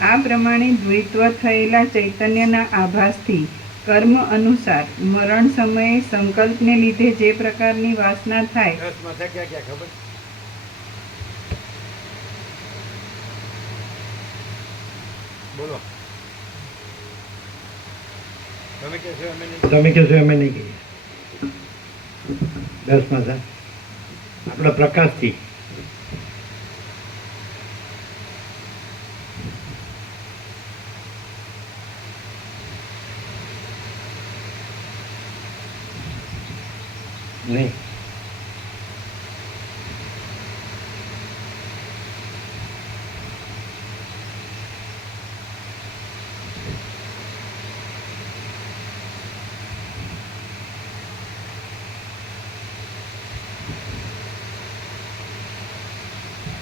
આ પ્રમાણે દ્વૈત્વ થયેલા ચૈતન્યના આભાસથી કર્મ અનુસાર મરણ સમયે સંકલ્પને લીધે જે પ્રકારની વાસના થાય બોલો. તમે કહેશો અમે નહીં તમે કહેશો અમે નહીં કહીએ? દસ માથા? આપણા પ્રકાશથી? નહીં.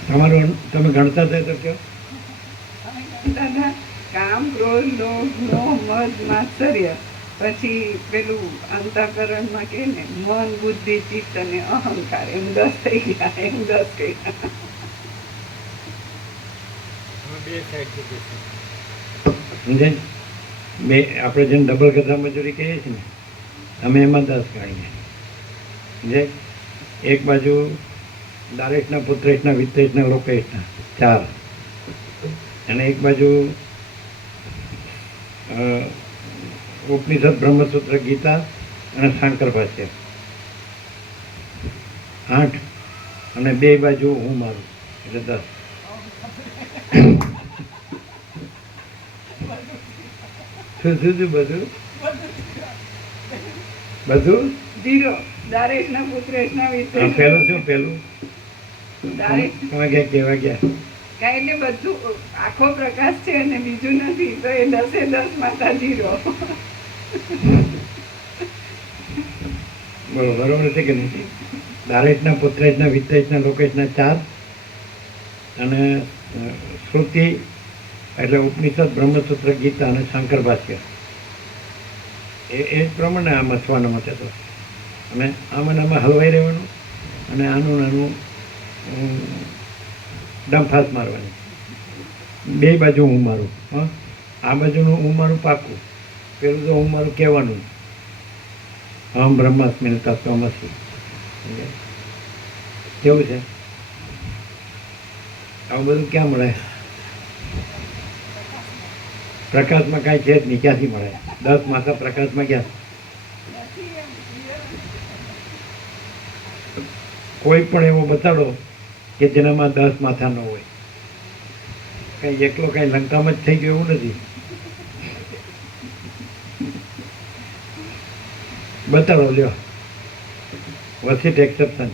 તમારું તમે ગણતા થાય તો કયો? કામ ક્રોધ લોભ મોહ મદ માત્સર્ય પછી પેલું અંતઃકરણમાં કે ને મન બુદ્ધિ ચિત્ત અને અહંકાર એમ દસ થઈ ગયા એમ દસ ગયા. બે સાઈડથી કહીશું સમજે? બે આપણે જેને ડબલ કથા મજૂરી કહીએ છીએ ને અમે એમાં દસ ગણીએ સમજે? એક બાજુ દારેશના પુત્રેશના વિત્રેશના લોકેશના ચાર. અને એક બાજુ અ, ઉપનિષદ બ્રહ્મસૂત્ર ગીતા અને શાંકર ભાષ્ય આઠ અને બે બાજુ હું મારું એટલે દસ. શું શું શું બધું? બધું? જીરો. દારેશના પુત્રેશના વિશે. પેલું શું પેલું? તમે ક્યાં કહેવા ગયા? કાંઈ એટલે બધું આખો પ્રકાશ છે અને બીજું નથી તો એ દસે દસ માતા જીરો. બોલો બરોબર છે કે નહીં? દારેજના પુત્રેજના વિતેજના લોકેશના ચાર અને શ્રુતિ એટલે ઉપનિષદ, બ્રહ્મસૂત્ર, ગીતા અને શંકર ભાષ્ય એ એ જ પ્રમાણે આ મથવાના મતે તો. અને આમાં આમાં હલવાઈ રહેવાનું અને આનું નાનું ડંફાસ મારવાની. બે બાજુ હું મારું, હા? આ બાજુનું હું મારું પાકું. પેલું તો હું મારું કહેવાનું અહમ બ્રહ્માસ્મિ તત્વમસી કેવું છે? આવું બધું ક્યાં મળે? પ્રકાશમાં કાંઈ છે જ નહીં, ક્યાંથી મળે? દસ માથા પ્રકાશમાં ક્યાં? કોઈ પણ એવો બતાડો કે જેનામાં દસ માથા ન હોય. કઈ એકલો કઈ લંકામાં જ થઈ ગયો એવું નથી. બતાડો લ્યો. વસીટ એક્સેપ્શન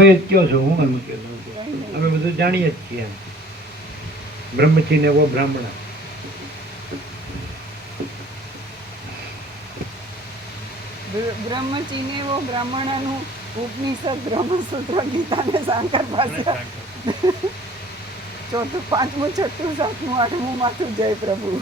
બ્રહ્મચી ને એમ બ્રહ્મચીન એવો બ્રાહ્મણ. નું ઉપનિષદ બ્રહ્મસૂત્ર ગીતાને શંકર ભાષ્ય ચોથું પાંચમું છઠ્ઠું સાતમું આઠમું માથું જય પ્રભુ.